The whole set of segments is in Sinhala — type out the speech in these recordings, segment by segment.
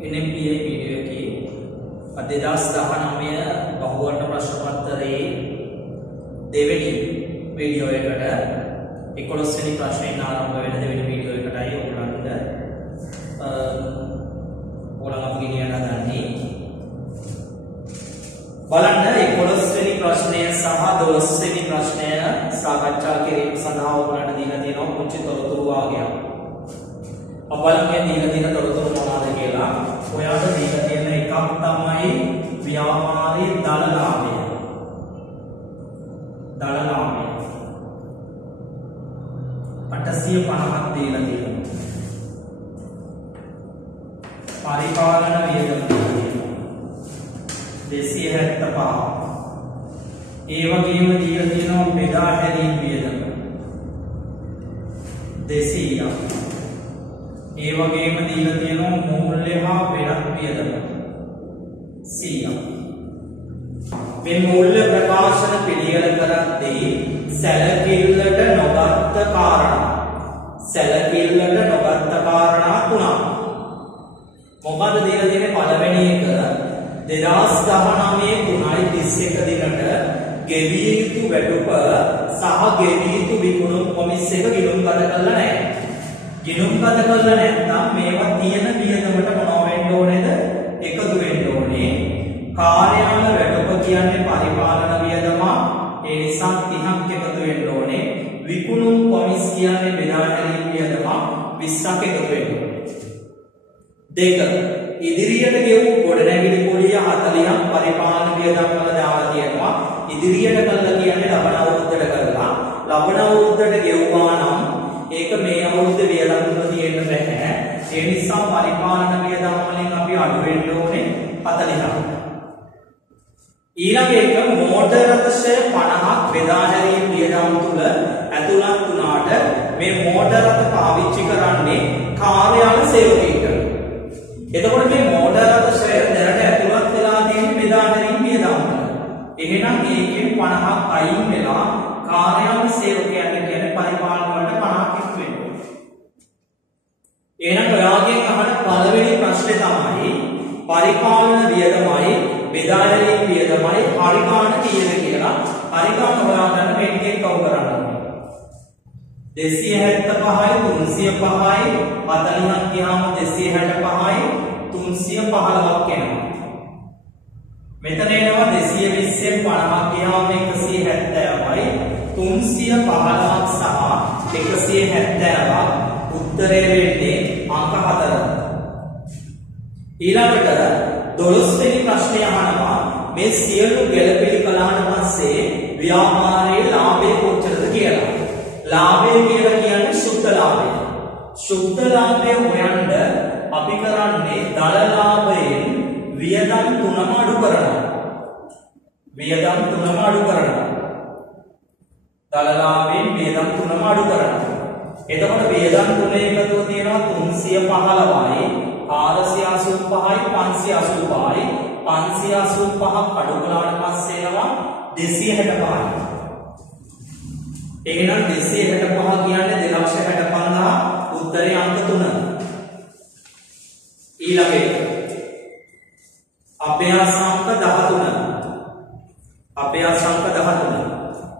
NMPI වීඩියෝ එකේ 2019 බහුවර්ණ ප්‍රශ්න පත්‍රයේ දෙවෙනි වීඩියෝ එකට 11 වෙනි ප්‍රශ්නයෙන් ආරම්භ වෙන දෙවෙනි වීඩියෝ එකටයි ඔයගොල්ලන්ට අපි ගෙනියන්න හදන්නේ. බලන්න 11 වෙනි ප්‍රශ්නය සහ 12 වෙනි ප්‍රශ්නය සාකච්ඡා කිරීම සඳහා ඔයගොල්ලන්ට දීලා තියෙනවා පුංචි තොරතුරු වාගයක්. අපලම් මේ දීලා තියෙන තොරතුරු මොනවාද කියලා ඔයාලට දීලා තියෙන එකක් තමයි ව්‍යාපාරයේ දල ලාභය. දල ලාභය 850ක් දීලා තියෙනවා. පරිපාලන වියදම 275. ඒ වගේම දීලා තියෙනවා බෙදා හැරීම් වියදම 200ක්. ඒ වගේම දීලා තියෙනවා මූල්‍ය හා වෙනත් වියදම 100ක්. මේ මූල්‍ය ප්‍රකාශන පිළියෙල කරද්දී සැලකිල්ලට නොගත් කාරණා තුනක්. මොකද දීලා තියෙන්නේ පළවෙනි එක 2019 3.31 දිනට ගෙවිය යුතු වැටුප සහ ගෙවිය යුතු විකුණුම් කොමිස් එක ගිණුම්ගත කරලා නැහැ. ගිණුම්ගත කරලා නැත්නම් මේවා තියෙන වියදමට මොනවා වෙන්න ඕනේද? එකතු වෙන්න ඕනේ. කාර්යාල වැටුප කියන්නේ පරිපාලන වියදම. ඒ නිසා 30ක් එකතු වෙන්න ඕනේ. විකුණුම් කොමිස් කියන්නේ බෙදා හැරීම් වියදම 20ක් එකතු වෙන්න ඕනේ. දෙක ඉදිරියට ගෙවූ ගොඩනැගිලි කුලිය 40ක් පරිපාලන වියදම් වල දාලා තියෙනවා. ඉදිරියට කළා කියන්නේ ලබන අවුරුද්දට කරලා ලබන අවුරුද්දට ගෙවුවා නම් ඒක මේ අවුරුද්දේ වියදම් තුන තියෙන්න බෑ. ඒ නිසා පරිපාලන වියදම් වලින් අපි අඩු වෙන්න ඕනේ 40ක්. ඊළඟ එක මෝටර රථ 50ක් බෙදා හැරීම් වියදම් තුල ඇතුළත් වුණාට මේ මෝටර රථ පාවිච්චි කරන්නේ කාර්යාල සේවකයෙක්ට. එතකොට මේ මෝටර රථ ෂෙයාර් දැනට ඇතුළත් වෙලා තියෙන බෙදා හැරීම් වියදම් වල. එහෙනම් ඒකෙන් 50ක් අයින් වෙලා කාර්යාල සේවකයන්ට කියන්නේ පරිපාලන වලට 50ක් එක්ක වෙනවා. එහෙනම් ඔයාගෙන් අහන පළවෙනි ප්‍රශ්නේ තමයි පරිපාලන වියදමයි බෙදා හැරීම් වියදමයි හරි ගන්න කීයද කියලා. හරි ගන්න හොයාගන්න මේකෙන් කවු කරන්න ඕනේ. 275යි 305යි 40ක් ගියාම 265යි 315ක් එනවා. මෙතන එනවා 220න් 50ක් ගියාම 170යි 315ක් සහ 170ක් උත්තරේ වෙන්නේ අංක 4. ඊළඟට 12 වෙනි ප්‍රශ්නය අහනවා මේ සියලු ගැළපෙලි කළාට පස්සේ ව්‍යාපාරයේ ලාභය කොච්චරද කියලා. ලාභය කියලා කියන්නේ සුද්ධ ලාභය. සුද්ධ ලාභය හොයන්න අපි කරන්නේ දල ලාභයෙන් වියදම් තුනම අඩු කරනවා. වියදම් තුනම අඩු කරනවා. දල ලාභයෙන් වියදම් තුනම අඩු කරනවා. එතකොට වියදම් තුන එකතුව තියෙනවා 315යි 485යි 585යි 585ක් අඩු කළාට පස්සේ එනවා 265යි. එහෙනම් 265 කියන්නේ 265000 උත්තරේ අංක 3. ඊළඟ එක අභ්‍යාසාංක 13. අභ්‍යාසාංක 13.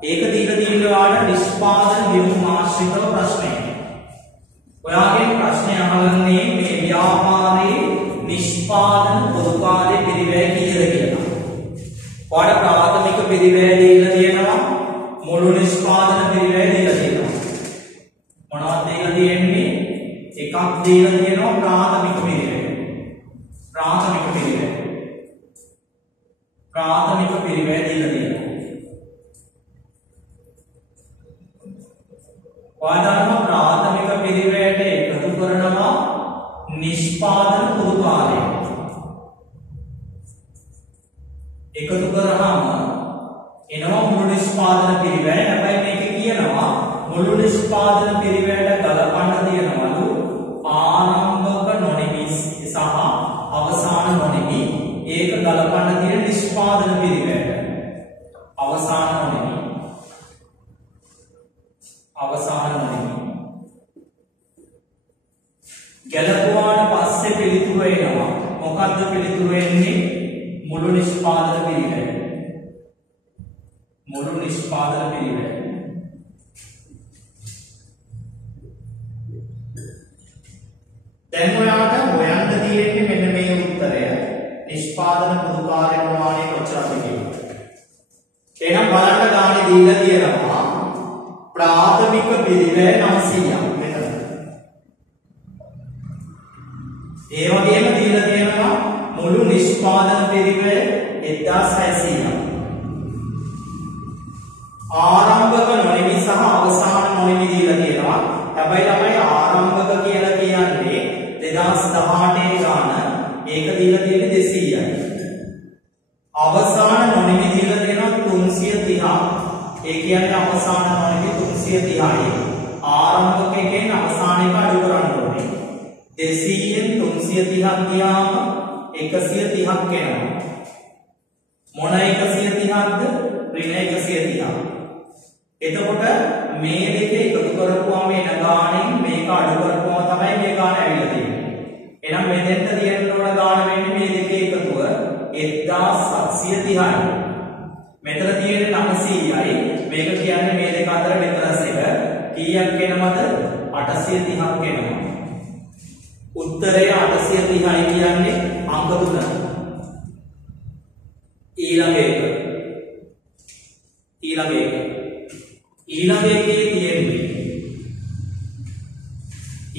ඒක දීලා තියෙනවා නිෂ්පාදන ගිණුම් ආශ්‍රිතව ප්‍රශ්නය. ඔයාගෙන් ප්‍රශ්නය අහන්නේ මේ ව්‍යාපාරයේ නිෂ්පාදන පොදු කාර්ය පිරිවැය කීයද කියලා. ඔයාලට ප්‍රාථමික පිරිවැය දීලා තියෙනවා. මුළු නිෂ්පාදන පිරිවැය දීලා තියෙනවා. මොනවද දීලා තියෙන්නේ? එකක් දීලා තියෙනවා ප්‍රාථමික පිරිවැය. ප්‍රාථමික පිරිවැය. ප්‍රාථමික පිරිවැය දීලා තියෙනවා. ඔයාලම ප්‍රාථමික පිරිවැයට එකතු කරනවා නිෂ්පාදන පොදු කාර්යය. එකතු කරාම එනවා මුළු නිෂ්පාදන පිරිවැය. හැබැයි මේක කියනවා මුළු නිෂ්පාදන පිරිවැයට ගලපන්න තියෙනවලු ආරම්භක නොනිමි සහ අවසාන නොනිමි. ඒක ගලපන්න තියෙන නිෂ්පාදන පිරිවැයට. අවසාන නොනිමි. අවසාන නොනිමි. ගැලපුවාට පස්සේ පිළිතුර එනවා මොකද්ද පිළිතුරු වෙන්නේ මුළු නිෂ්පාදන පිළිවෙල. මුළු නිෂ්පාදන පිළිවෙල. දැන් ඔයාලට හොයන්න තියෙන්නේ මෙන්න මේ උත්තරය. නිෂ්පාදන පොදු කාර්ය ප්‍රමාණය කොච්චරද කියලා. එහෙනම් බලන්න ගානේ දීලා තියෙනවා ප්‍රාථමික පිළිවෙල 900ක් මෙතන. ඒ වගේම දීලා තියෙනවා මුළු නිෂ්පාදන පිළිවෙල 1600ක්. ආරම්භක නොනිමි සහ අවසාන නොනිමි දීලා තියෙනවා. හැබැයි ළමයි ආරම්භක කියලා කියන්නේ 2018 ගාන ඒක දීලා තියෙන්නේ 200යි. අවසාන නොනිමි දීලා තියෙනවා 330ක්. ඒ කියන්නේ අවසාන නොනිමි 330යි. ආරම්භක එකෙන් අවසාන එක අඩු කරන්න ඕනේ. 200න් 330ක් ගියාම 130ක් එනවා. මොන 130ක්ද? ඍණ 130ක්. එතකොට මේ දෙක එකතු කරපුවාම එන ගාණයෙන් මේක අඩු කරපුවාම තමයි මේ ගාණ ඇවිල්ලා තියෙන්නේ. එහෙනම් මෙතෙන්ට තියෙන්න ඕන ගාණ වෙන්නේ මේ දෙකේ එකතුව 1730යි. මෙතන තියෙන්නේ 900යි. මේක කියන්නේ මේ දෙක අතර ඩිෆරන්ස් එක. කීයක් එනවද? 830ක් එනවා. උත්තරය 830යි කියන්නේ අංක 3.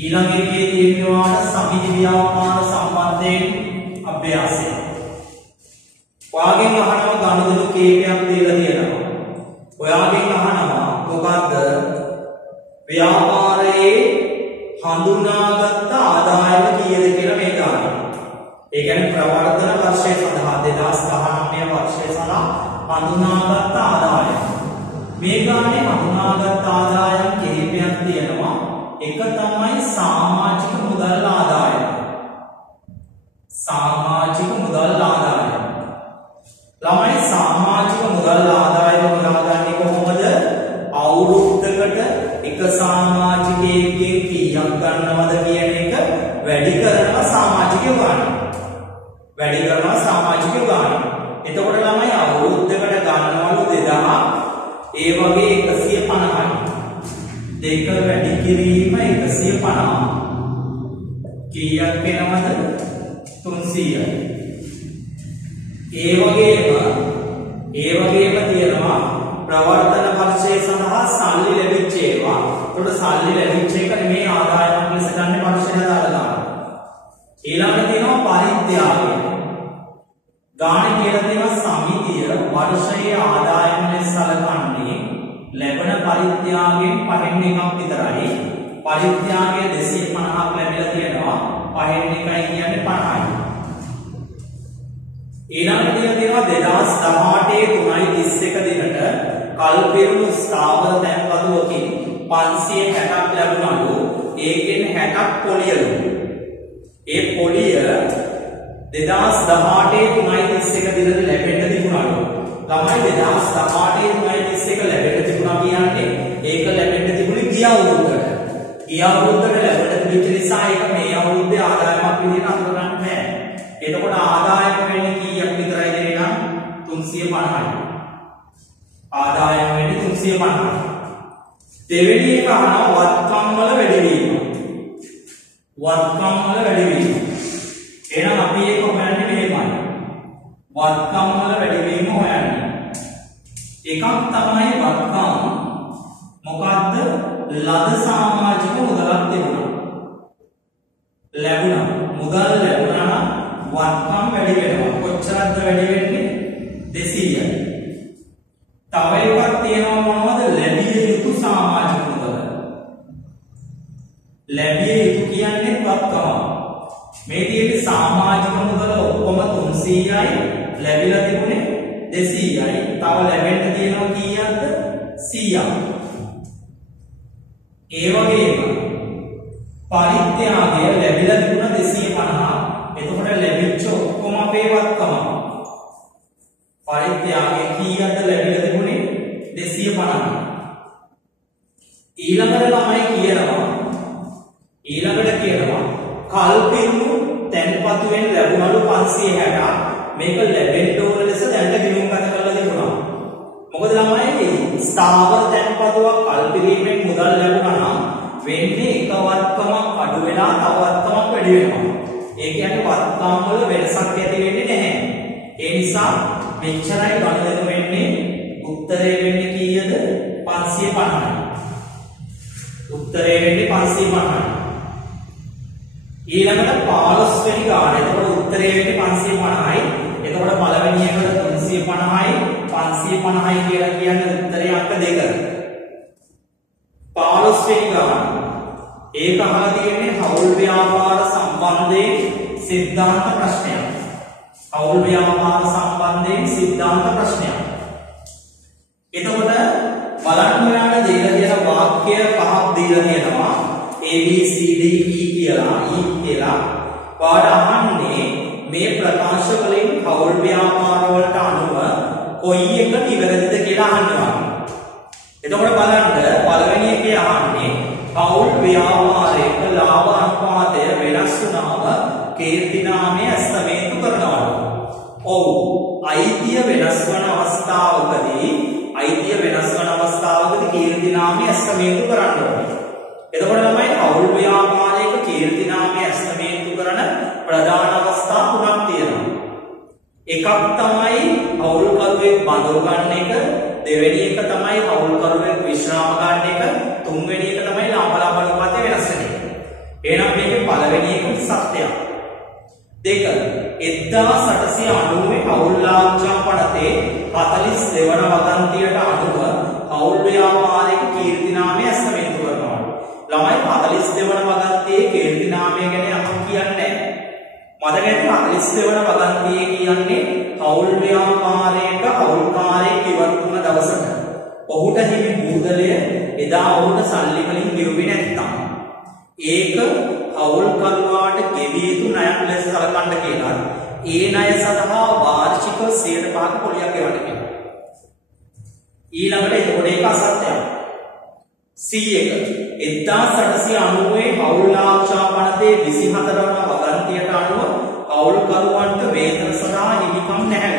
ඊළඟ එකේ තියෙනවා සමිති ව්‍යාපාර සම්බන්ධයෙන් අභ්‍යාසය. ඔයාගෙන් අහනවා ගනුදෙනු කීපයක් දීලා තියෙනවා. ඔයාගෙන් අහනවා මොකද්ද ව්‍යාපාරයේ හඳුනාගත් ආදායම කීයද කියලා මේ ගන්න. ඒ කියන්නේ ප්‍රවර්තන වර්ෂය සඳහා 2019 වර්ෂය සඳහා හඳුනාගත් ආදායම. මේ ගානේ හඳුනාගත් ආදායම් කිහිපයක් තියෙනවා. එක තමයි සමාජික මුදල් ආදායම. සමාජික මුදල් ආදායම. ළමයි සමාජික මුදල් ආදායම හොයාගන්නේ කොහොමද? අවුරුද්දකට එක සමාජිකයෙක්ගෙන් කීයක් ගන්නවද කියන එක වැඩි කරනවා සමාජිකයෝ ගන්න. වැඩි කරනවා සමාජිකයෝ ගන්න. එතකොට ළමයි අවුරුද්දකට ගන්නවලු 2000 ඒ වගේ 150යි. දෙක වැඩි කිරීම 150. කීයක් වෙනවද? 300යි. ඒ වගේම තියෙනවා ප්‍රවර්තන වර්ෂය සඳහා සල්ලි ලැබිච්ච ඒවා. ඒකට සල්ලි ලැබිච්ච එක නෙමේ ආදායමක් ලෙස ගන්න වර්ෂයට දාලා ගන්න. ඊළඟට තියෙනවා පරිත්‍යාගය. ගාණ කියලා තියෙනවා සමිතිය වර්ෂයේ ආදායම ලෙස සලකන්නේ ලැබෙන පරිත්‍යාගයෙන් 5න් එකක් විතරයි. පරිත්‍යාගය 250ක් ලැබිලා තියෙනවා. 5න් එකයි කියන්නේ 50යි. ඊළඟට තියෙනවා 2018 3/31 දිනට කල්පිරුණු ස්ථාවර තැන්පතුවකින් 560ක් ලැබුණලු. ඒකෙන් 60ක් පොලියලු. ඒ පොලිය 2018 3/31 දිනට ලැබෙන්න තිබුණලු. ළමයි 2018 3/31 ලැබෙන්න තිබුණා කියන්නේ ඒක ලැබෙන්න තිබුණේ ගිය අවුරුද්දට. ගිය අවුරුද්දට ලැබෙන්න තිබෙච්ච නිසා ඒක මේ අවුරුද්දේ ආදායමක් විදිහට අඳුරගන්න බෑ. එතකොට ආදායම වෙන්නේ කීයක් විතරයිද එහෙනම් 350යි. ආදායම වෙන්නේ 350යි. දෙවෙනි එක අහනවා වත්කම් වල වැඩිවීම. වත්කම් වල වැඩිවීම. එහෙනම් අපි ඒක හොයන්නේ මෙහෙමයි. වත්කම් වල වැඩිවීම හොයන්නේ. එකක් තමයි වත්කම් මොකද්ද? ලද සමාජික මුදලක් තිබුණා. ලැබුණා. මුදල් ලැබුණා වත්කම් වැඩි වෙනවා. කොච්චරද වැඩි වෙන්නේ? 200යි. තව එකක් තියෙනවා මොනවද? ලැබිය යුතු සමාජික මුදල. ලැබිය යුතු කියන්නේ වත්කම. මේ තියෙන්නේ සමාජික මුදල ඔක්කොම 300යි ලැබිලා තිබුණේ 200යි. තව ලැබෙන්න තියෙනවා කීයක්ද? 100ක්. ඒ වගේම පරිත්‍යාගය ලැබිලා තිබුණා 250. එතකොට ලැබිච්ච ඔක්කොම අපේ වත්කම. පරිත්‍යාගය කීයක්ද ලැබිලා තිබුණේ? 250. ඊළඟට කියනවා කල්පිරුණු තැන්පතුෙන් ලැබුණලු 560ක් මේක ලැබෙන්න ඕන ලෙස දැන්ට ගිණුම් ගත කරලා තිබුණා. මොකද ළමයි ස්ථාවර තැන්පතුවක් කල්පිරීමෙන් මුදල් ලැබුණා නම් වෙන්නේ එක වත්කමක් අඩු වෙලා තව වත්කමක් වැඩි වෙනවා. ඒ කියන්නේ වත්කම් වල වෙනසක් ඇති වෙන්නේ නැහැ. ඒ නිසා මෙච්චරයි ගණනක වෙන්නේ. උත්තරේ වෙන්නේ කීයද? 550යි. උත්තරේ වෙන්නේ 550යි. ඊළඟට 15 වෙනි ගාන. එතකොට උත්තරේ වෙන්නේ 550යි. එතකොට පළවෙනි එකට 350යි 550යි කියලා කියන්නේ උත්තරේ අංක 2. 15 වෙනි ගාන. ඒක අහලා තියෙන්නේ හවුල් ව්‍යාපාර සම්බන්ධයෙන් සිද්ධාන්ත ප්‍රශ්නයක්. හවුල් ව්‍යාපාර සම්බන්ධයෙන් සිද්ධාන්ත ප්‍රශ්නයක්. එතකොට බලන්න ඔයාලා දීලා තියෙන වාක්‍ය පහක් දීලා තියෙනවා. A B C D E කියලා ඔයාලා අහන්නේ මේ ප්‍රකාශ වලින් හවුල් ව්‍යාපාර වලට අනුව කොයි එක නිවැරදිද කියලා අහනවා. එතකොට බලන්න පළවෙනි එකේ අහන්නේ හවුල් ව්‍යාපාරයක ලාභ අනුපාතය වෙනස් වුණාම කීර්ති නාමය අස්තමේතු කරනවා. ඔව් අයිතිය වෙනස් වන අවස්ථාවකදී කීර්ති නාමය අස්තමේතු කරන්න ඕනේ. එතකොට තමයි හවුල් ව්‍යාපාරයක කීර්ති නාමය අස්තමේතු කරන ප්‍රධාන අවස්ථා තුනක් තියෙනවා. එකක් තමයි හවුල්කරුවෙක් බඳව ගන්න එක, දෙවෙනි එක තමයි හවුල්කරුවෙක් විශ්‍රාම ගන්න එක, තුන්වෙනි එක තමයි ලාභ අනුපාතය වෙනස් වෙන එක. එහෙනම් මේකේ පළවෙනි එක සත්‍යයක්. දෙක 1890 හවුල් ලාංඡන පනතේ 42 වන වගන්තියට අනුව හවුල් ව්‍යාපාරයක කීර්ති නාමය අස්තමේතු කරනවා. ළමයි 42 වන වගන්තියේ කීර්ති නාමය ගැන යමක් කියන්නේ නැහැ. මතක ඇති 42 වන වගන්තියේ කියන්නේ හවුල් ව්‍යාපාරයක හවුල්කාරයෙක් ඉවත් වුණ දවසට ඔහුට හිමි බූදලය එදා ඔහුට සල්ලි වලින් ගෙවුවේ නැත්නම් ඒක හවුල්කරුවාට ගෙවිය යුතු ණයක් ලෙස සලකන්න කියලා ඒ ණය සඳහා වාර්ෂික 105ක පොලියක් ගෙවන්න කියලා. ඊළඟට එතකොට ඒක අසත්‍යයක්. C1 1890 හවුල් ලාංඡන පනතේ 24 වන වගන්තියට අනුව හවුල්කරුවන්ට වේතන සඳහා හිමිකම් නැහැ.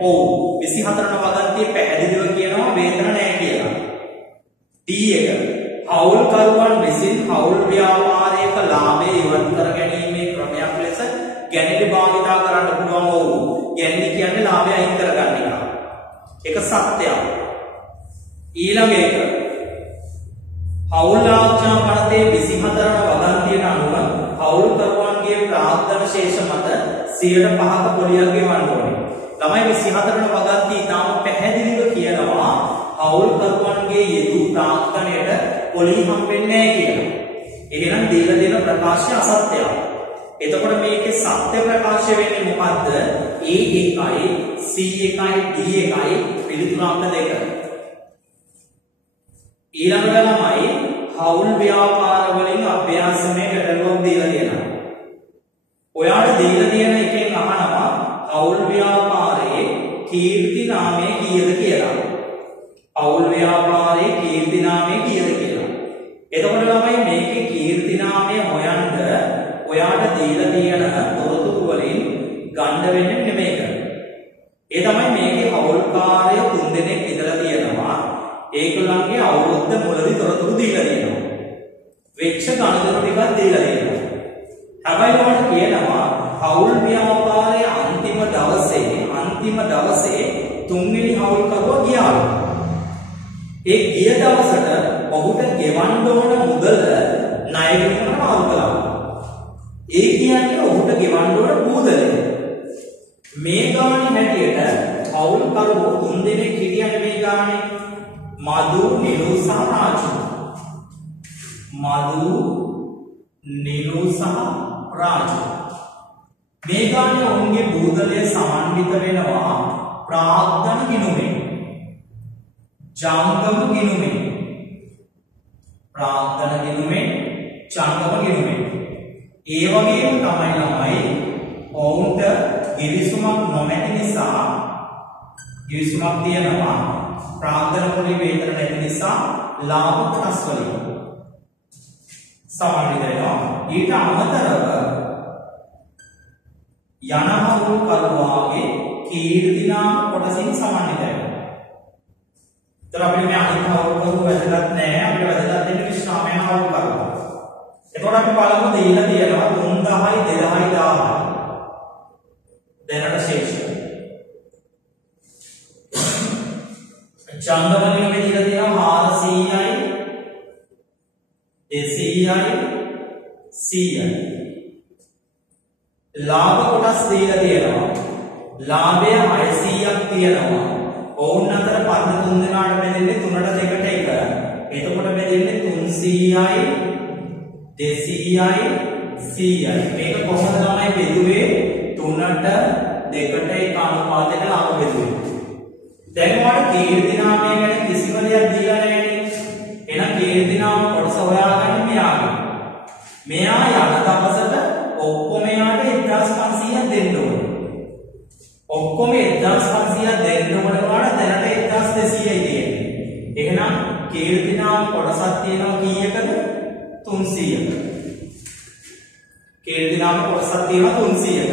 ඔව් 24 වන වගන්තිය පැහැදිලිව කියනවා වේතන නැහැ කියලා. D1 හවුල්කරුවන් විසින් හවුල් ව්‍යාපාරයක ලාභය ඉවත් කර ගැනීමේ ක්‍රමයක් ලෙස ගැණිලි භාවිතා කරන්න පුළුවන්. ඔව් ගැණිලි කියන්නේ ලාභය අයින් කරගන්න එක. ඒක සත්‍යයක්. ඊළඟ එක හවුල් ලාංඡන පනතේ 24 වන වගන්තියට අනුව හවුල්කරුවන්ගේ ප්‍රාග්ධන ශේෂ මත 105ක පොලියක් ගෙවන්න ඕනේ. ළමයි 24 වන වගන්තිය ඉතාම පැහැදිලිව කියනවා හවුල්කරුවන්ගේ යෙදූ ප්‍රාග්ධනයට පොලි හම්බෙන්නේ නැහැ කියලා. එහෙනම් දීලා දෙන ප්‍රකාශය අසත්‍යයක්. එතකොට මේකේ සත්‍ය ප්‍රකාශය වෙන්නේ මොකද්ද? A1යි C1යි D1යි පිළිතුරු අංක 2. ඊළඟට ළමයි හවුල් ව්‍යාපාර වලින් අභ්‍යාසමය ගැටලුවක් දීලා තියෙනවා. ඔයාලා දීලා තියෙන එකෙන් අහනවා හවුල් ව්‍යාපාරයේ කීර්ති නාමය කීයද කියලා. හවුල් ව්‍යාපාරයේ කීර්ති නාමය කීයද කියලා. එතකොට ළමයි මේකේ කීර්ති නාමය හොයන්න ඔයාලා දීලා තියෙන තොරතුරු වලින් ගන්න වෙන්නේ නෙමෙයි කරන්නේ. ඒ තමයි මේකේ හවුල්කාරයෝ 3 දෙනෙක් ඉඳලා තියෙනවා. ඒගොල්ලන්ගේ අවුරුද්ද මුලදී තොරතුරු දීලා තියෙනවා. වෙච්ච ගණදර ටිකක් දීලා තියෙනවා. හැබැයි ඔයාලට කියනවා හවුල් ව්‍යාපාරයේ අන්තිම දවසේ තුන්වෙනි හවුල්කරුවා ගියාලු. ඒ ගිය දවසට ඔහුට ගෙවන්න ඕන මුදල ණය විකුණන මාරු කළා. ඒ කියන්නේ ඔහුට ගෙවන්න ඕන බූදලය. මේ ගානේ හැටියට හවුල්කරුවෝ 3 දෙනෙක් හිටියනේ මේ ගානේ. මදු නිලු සහ රාජු. මේ ගානේ ඔවුන්ගේ බූදලය සමන්විත වෙනවා ප්‍රාග්ධන ගිණුමෙන්. ජංගම ගිණුමෙන්. ප්‍රාග්ධන ගිණුමෙන් ජංගම ගිණුමෙන්. ඒ වගේම තමයි ළමයි ඔවුන්ට ගිවිසුමක් නොමැති නිසා ගිවිසුමක් තියෙනවා ප්‍රාග්ධන පොලි වේතන නැති නිසා ලාභ කොටස් වලින් සමන්විත වෙනවා. ඊට අමතරව යනහවුල් කරුවාගේ කීර්ති නාම කොටසින් සමන්විතයි. ඒතර අපිට මේ අනිත් හවුල් කරුව වැදගත් නෑ. අපිට වැදගත් වෙන්නේ විශ්‍රාමයන් හවුල් කරුව. එතකොට අපි බලමු දීලා තියෙනවා 3000යි 2000යි 1000යි. දැනට ශේෂ. ඡන්දවලින් මේ දීලා තියෙනවා 400යි 200යි 100යි. ලාභ කොටස් දීලා තියෙනවා. ලාභය 600ක් තියෙනවා. ඔවුන් අතර පන්ද තුන් දෙනාට බෙදෙන්නේ 3ට 2ට 1. එතකොට බෙදෙන්නේ 300යි 200යි 100යි. මේක කොහොමද ළමයි බෙදුවේ? 3ට 2ට 1 අනුපාතයට ලාභ බෙදුවේ. දැන් ඔයාලට කීර්ති නාමය ගැන කිසිම දෙයක් දීලා නැහැ නේ. එහෙනම් කීර්ති නාම කොටස හොයාගන්න මෙයාගේ. මෙයා යන දවසට ඔක්කොම යාට 1500ක් දෙන්න ඕනේ. ඔක්කොම 1500ක් දෙන්න ඕනේ වුණාට දැනට 1200යි තියෙන්නේ. එහෙනම් කීර්ති නාම කොටසක් තියෙනවා කීයකද? 300ක. කීර්ති නාම කොටසක් තියෙනවා 300ක.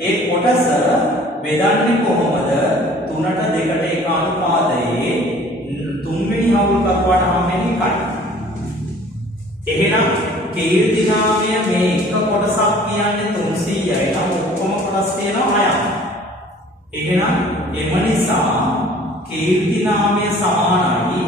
ඒ කොටස බෙදන්නේ කොහොමද? 3ට 2ට 1 අනුපාතයේ තුන්වෙනි හවුල් කරුවාට හම්බෙන්නේ 1යි. එහෙනම් කීර්ති නාමය මේ එක කොටසක් කියන්නේ 300යි. නම් ඔක්කොම කොටස් තියෙනවා 6ක්. එහෙනම් එම නිසා කීර්ති නාමය සමානයි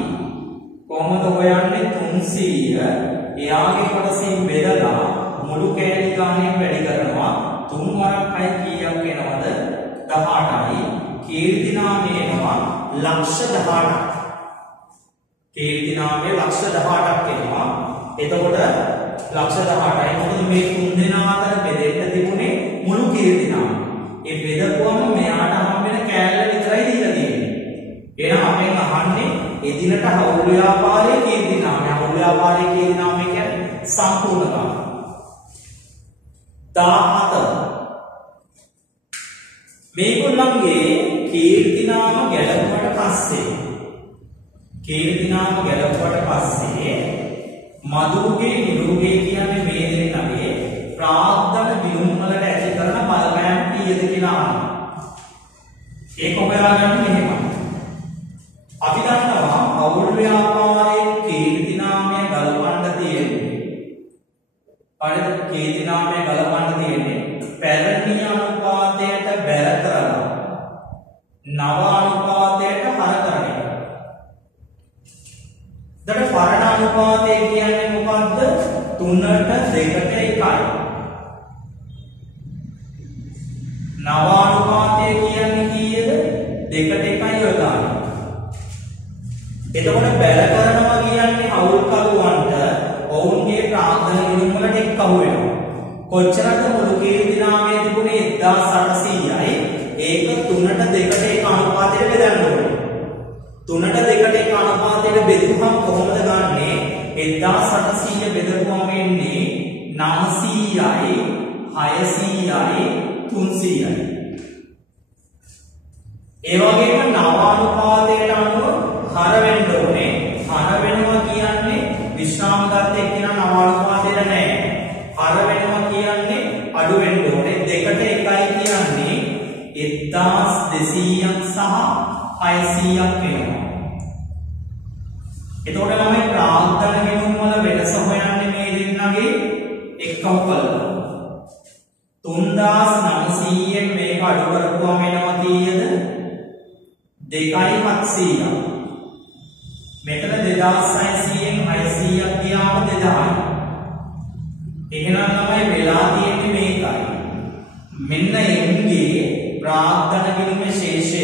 කොහොමද හොයන්නේ? 300 එයාගේ කොටසින් බෙදලා මුළු කෑලි ගාණයෙන් වැඩි කරනවා. 3 වරක් 6 කීයක් වෙනවද? 18යි. කීර්ති නාමය එනවා ලක්ෂ 18ක්. කීර්ති නාමය ලක්ෂ 18ක් එනවා. එතකොට ලක්ෂ 18යි. මොකද මේ තුන් දෙනා අතර බෙදෙන්න තිබුණේ මුළු කීර්ති නාමය. ඒ බෙදපුවම මෙයාට හම්බෙන කෑල්ල විතරයි දීලා තියෙන්නේ. එහෙනම් අපෙන් අහන්නේ එදිනට හවුල් ව්‍යාපාරයේ කීර්ති නාමය. හවුල් ව්‍යාපාරයේ කීර්ති නාමය කියන්නේ සම්පූර්ණ ගාන. 17 මේගොල්ලන්ගේ කීර්ති නාම ගැලපුවට පස්සේ මදුගේ නිරුගේ කියන්නේ මේ දෙන්නගේ ප්‍රාග්ධන විලුම් වලට ඇති කරන බලපෑම් කීයද කියලා අහනවා. ඒක හොයාගන්න මෙහෙමයි. අපි දන්නවා හවුල් ව්‍යාපාරයේ කීර්ති නාමය ගලපන්න තියෙන්නේ. හරිද? කීර්ති නාමය ගලපන්න තියෙන්නේ පැරණි අනුපාතයට බැර කරලා නව අනුපාතයට හර කරන එක. දැන් පරණ අනුපාතය කියන්නේ මොකද්ද? 3ට 2ට 1යි. නව අනුපාතය කියන්නේ කීයද? 2ට 1යි ඔය ගන්න. එතකොට බැල කරනවා කියන්නේ හවුල් කරුවන්ට ඔවුන්ගේ ප්‍රාග්ධන විලුම් වලට එක්ක අහු වෙනවා. කොච්චරද මුළු කීර්ති නාමයේ තිබුණේ 1800යි. ඒක 3ට 2ට 1 අනුපාතයට බෙදන්න ඕනේ. 3ට 2ට 1 අනුපාතයට බෙදුවම කොහොමද ගන්නෙ? 1800 බෙදපුවම එන්නේ 900යි 600යි 300යි. ඒ වගේම නව අනුපාතයට අනුව හර වෙන්න ඕනේ. හර වෙනවා කියන්නේ විශ්‍රාම ගත එක්කිනා නව අනුපාතයට නෑ. හර වෙනවා කියන්නේ අඩු වෙන්න ඕනේ. 2ට 1යි කියන්නේ 1200ක් සහ 600ක් වෙනවා. එතකොට ළමයි ප්‍රාග්ධන විලුම් වල වෙනස හොයන්නේ මේ දෙන්නගේ එක්කව බලලා. 3900න් මේක අඩු කරපුවම එනවා කීයද? 2700ක්. මෙතන 2600න් 600ක් ගියාම 2000යි. එහෙනම් තමයි වෙලා තියෙන්නේ මේකයි. මෙන්න එන්ගේ ප්‍රාග්ධන විලුමේ ශේෂය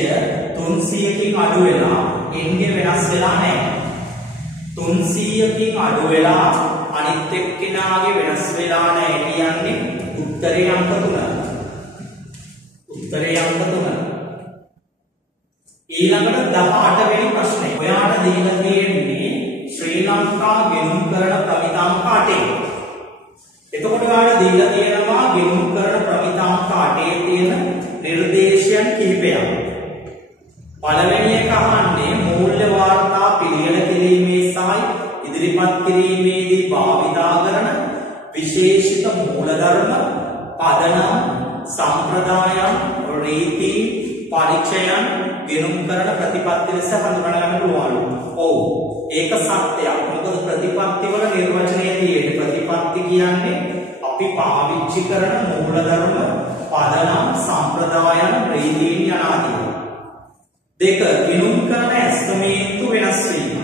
300කින් අඩු වෙලා එන්ගේ වෙනස් වෙලා නැහැ. 300කින් අඩු වෙලා අනිත් එක්කෙනාගේ වෙනස් වෙලා නැහැ කියන්නේ උත්තරේ අංක 3. උත්තරේ අංක 3. ඊළඟට 18 වෙනි ප්‍රශ්නේ. ඔයාට දීලා තියෙන්නේ ශ්‍රී ලංකා ගෙනුම් කරන ප්‍රමිතාංක 8. එතකොට ඔයාලට දීලා තියෙනවා ගෙනුම් කරන ප්‍රමිතාංක 8 තියෙන නිර්දේශයන් කිහිපයක්. පළවෙනි එක අහන්නේ මූල්‍ය වාර්තා පිළියෙල කිරීමේ සහ ඉදිරිපත් කිරීමේදී භාවිතා කරන විශේෂිත මූලධර්ම පදනම් සම්ප්‍රදායන් රීති පරිචයන් ගෙනුම් කරන ප්‍රතිපත්ති ලෙස හඳුනා ගන්න පුළුවන්. ඔව් ඒක සත්‍යයක්. මොකද ප්‍රතිපත්ති වල නිර්වචනයේ තියෙන ප්‍රතිපත්ති කියන්නේ අපි පාවිච්චි කරන මූලධර්ම පදනම් සම්ප්‍රදායන් රීතීන් යනාදී. දෙක ගෙනුම් කරන ඇස්තමේන්තු වෙනස් වීම.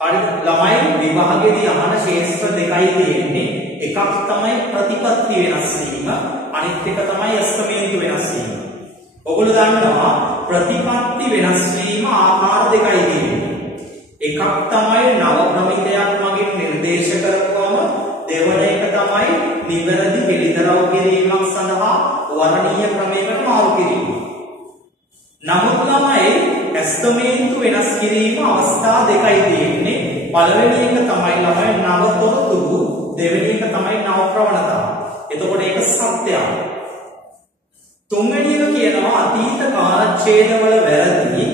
හරි ළමයි විභාගයේදී අහන ශේෂ්ත්‍ර දෙකයි තියෙන්නේ. එකක් තමයි ප්‍රතිපත්ති වෙනස් වීම, අනිත් එක තමයි ඇස්තමේන්තු වෙනස් වීම. ඔයගොල්ලෝ දන්නවා ප්‍රතිපත්ති වෙනස් වීම ආකාර දෙකයි තියෙන්නේ. එකක් තමයි නව ප්‍රමිතයක් මගින් නිර්දේශ කරපුවම, දෙවන එක තමයි නිවැරදි පිළිදරව් කිරීමක් සඳහා වර්ණීය ක්‍රමයකට මාරු කිරීම. නමුත් ළමයි ඇස්තමේන්තු වෙනස් කිරීම අවස්ථා දෙකයි තියෙන්නේ. පළවෙනි එක තමයි ළමයි නව තොරතුරු, දෙවෙනි එක තමයි නව ප්‍රවණතා. එතකොට ඒක සත්‍යයක්. තුන්වෙනි එක කියනවා අතීත කාලච්ඡේදවල වැරදි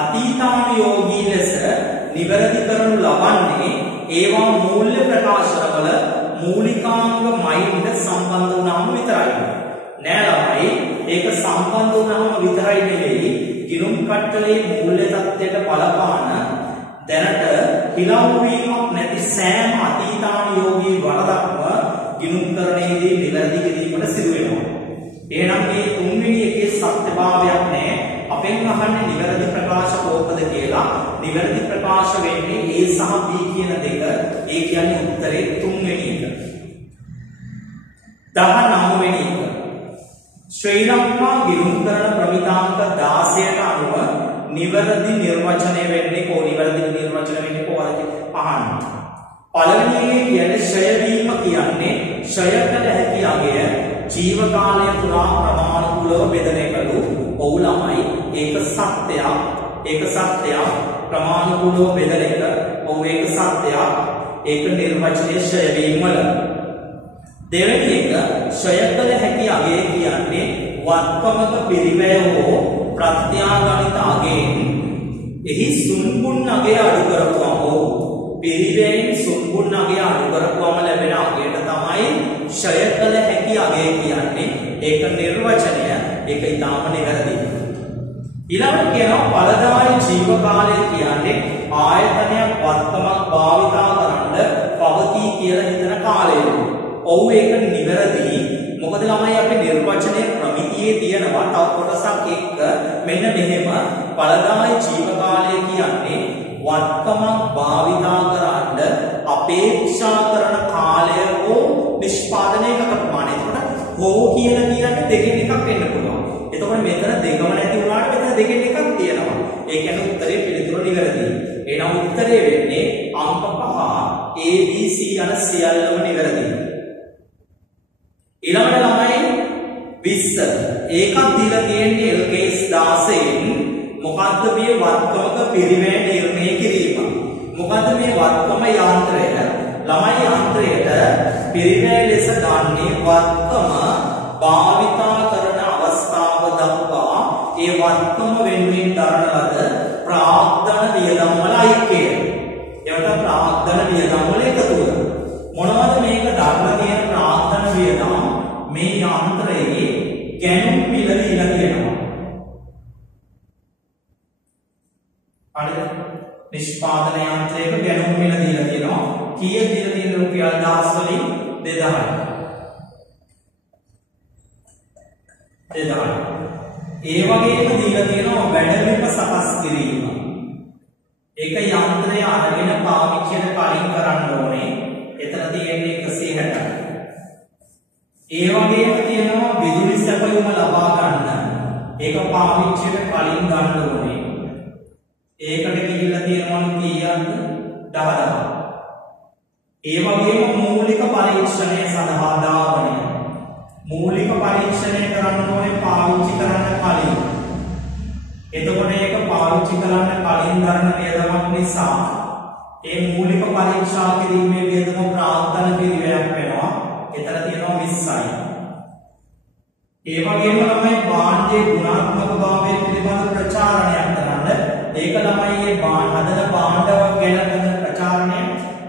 අතීතානුයෝගී ලෙස නිවැරදි කරනු ලබන්නේ ඒවා මූල්‍ය ප්‍රකාශනවල මූලිකාංග මයින්ද සම්බන්ධ වුණාම විතරයි. නෑ ළමයි ඒක සම්බන්ධ වුණාම විතරයි නෙවෙයි, ගිණුම් කට්ටලේ මූල්‍ය தත්ත්වයට බලපාන දැනට හිලව් වීමක් නැති සෑම අතීතානුයෝගී වරදක්ම ගිණුම් කරණයේදී නිවැරදි කිරීමට සිදු වෙනවා. එහෙනම් මේ තුන්වෙනි එකේ සත්‍යභාවයක් නැහැ. අපෙන් අහන්නේ නිවැරදි ප්‍රකාශ කෝපද කියලා. නිවැරදි ප්‍රකාශ වෙන්නේ A සහ B කියන දෙක. ඒ කියන්නේ උත්තරේ තුන්වෙනි එක. 19 වෙනි එක. ශ්‍රී ලංකා ගිණුම් කරන ප්‍රමිතාංක 16ට අනුව නිවැරදි නිර්වචනය වෙන්නේ නිවැරදි නිර්වචනය වෙන්නේ කොහොමද අහන්න. පළවෙනි එකේ කියන්නේ ක්ෂය වීම කියන්නේ ක්ෂය කළ හැකි අගය ජීව කාලය පුරා ප්‍රමාණිකූලව බෙදන එකලු. ඔව් ළමයි ඒක සත්‍යයක්. ඒක සත්‍යයක්. ප්‍රමාණිකූලව බෙදන එක. ඔව් ඒක සත්‍යයක්. ඒක නිර්වචනයේ ක්ෂය වීම වල. දෙවෙනි එක ක්ෂය කළ හැකි අගය කියන්නේ වත්කමක පිරිවැය හෝ ප්‍රත්‍යාගනිත අගයෙන් එහි සුන්බුන් අගය අඩු කරපුවම පිරිවැයෙන් සුන්බුන් අගය අඩු කරපුවම ලැබෙන අගයට තමයි ක්ෂය කළ හැකි අගය කියන්නේ. ඒක නිර්වචනය. ඒක ඊටාම නිවැරදි. ඊළඟට කියනවා ඵලදායී ජීව කාලය කියන්නේ ආයතනයක් වත්කමක් භාවිතා කරන්න පවතී කියලා හිතන කාලය. ඔව් ඒක නිවැරදි. මොකද ළමයි අපි නිර්වචනයේ ප්‍රමිතියේ තියෙනවා තව කොටසක් එක්ක මෙන්න මෙහෙම ඵලදායී ජීව කාලය කියන්නේ වත්කමක් භාවිතා කරන්න අපේක්ෂා කරන කාලය හෝ නිෂ්පාදනයක ප්‍රමාණය. එතකොට හෝ කියලා කියන්නේ දෙකෙන් එකක් වෙන්න පුළුවන්. එතකොට මෙතන දෙකම නැති වුණාට මෙතන දෙකෙන් එකක් තියෙනවා. ඒ කියන්නේ උත්තරේ පිළිතුර නිවැරදි. එහෙනම් උත්තරේ වෙන්නේ අංක 5 A B C යන සියල්ලම නිවැරදි. ඊළඟට ළමයි 20 ඒකක් දීලා තියෙන්නේ LKS 16න් මොකද්ද මේ වත්කමක පිරිවැය නිර්ණය කිරීම. මොකද්ද මේ වත්කම යාන්ත්‍රය? ළමයි යාන්ත්‍රයට පිරිවැය ලෙස ගන්නේ වත්කම භාවිතා කරන අවස්ථාව දක්වා ඒ වත්කම වෙනුවෙන් දරන ලද ප්‍රාග්ධන වියදම් වල ඓක්‍යය. ඒකට ප්‍රාග්ධන වියදම් වල එකතුව. මොනවද මේක දරලා තියෙන ප්‍රාග්ධන වියදම්? මේ යාන්ත්‍රයේ ගැනුම් මිල දීලා තියෙනවා. හරිද? නිෂ්පාදන යාන්ත්‍රයක ගැනුම් මිල දීලා තියෙනවා. කීයක් දීලා තියෙන රුපියල් 1000 වලින් 2000. ඒ වගේම දීලා තියෙනවා වැඩමිට සකස් කිරීම. ඒක යන්ත්‍රය අරගෙන පාවිච්චියට කලින් කරන්න ඕනේ. එතන තියෙන්නේ 160. ඒ වගේම තියෙනවා විදුලි සැපයුම ලබා ගන්න. ඒක පාවිච්චියට කලින් ගන්න ඕනේ. ඒකට කිහිල්ලා තියෙනවා කීයක්ද? 10000. ඒ වගේම මූලික පරීක්ෂණය සඳහා දාවණය. මූලික පරීක්ෂණය කරන්න ඕනේ පාවිච්චි කරන්න කලින්. එතකොට ඒක පාවිච්චි කරන්න කලින් දරන වියදමක් නිසා ඒ මූලික පරීක්ෂා කිරීමේ වියදම ප්‍රාග්ධන පිරිවැයක් වෙනවා. එතන තියෙනවා 20යි. ඒ වගේම ළමයි භාණ්ඩයේ ගුණාත්මක භාවය පිළිබඳ ප්‍රචාරණයක් කරන්න. ඒක ළමයි මේ හදන භාණ්ඩයක් ගැන කරන ප්‍රචාරණය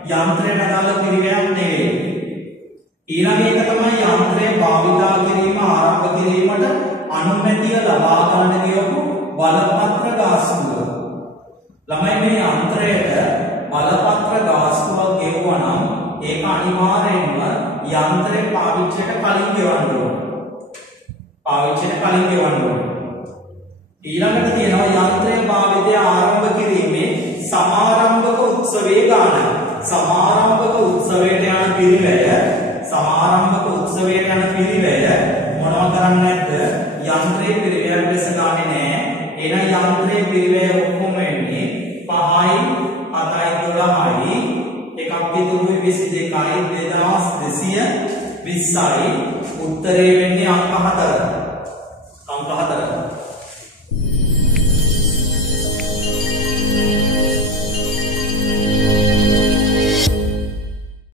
යන්ත්‍රයට අදාළ පිරිවැයක් නෙවෙයි. ඊළඟ එක තමයි යන්ත්‍රය භාවිතා කිරීම ආරම්භ පාවිච්චින කලින් ගෙවන්න ඕනේ. ඊළඟට තියෙනවා යන්ත්‍රය භාවිතය ආරම්භ කිරීමේ සමාරම්භක උත්සවයේ ගාන. සමාරම්භක උත්සවයට යන පිරිවැය මොනවා කරන්නේ නැද්ද? යන්ත්‍රයේ පිරිවැයක් ලෙස ගන්නෙ නෑ. එහෙනම් යන්ත්‍රයේ පිරිවැය ඔක්කොම වෙන්නේ 5යි 7යි 12යි එකක් ඉතුරුයි 22යි 2220යි උත්තරේ වෙන්නේ අංක 4. අංක 4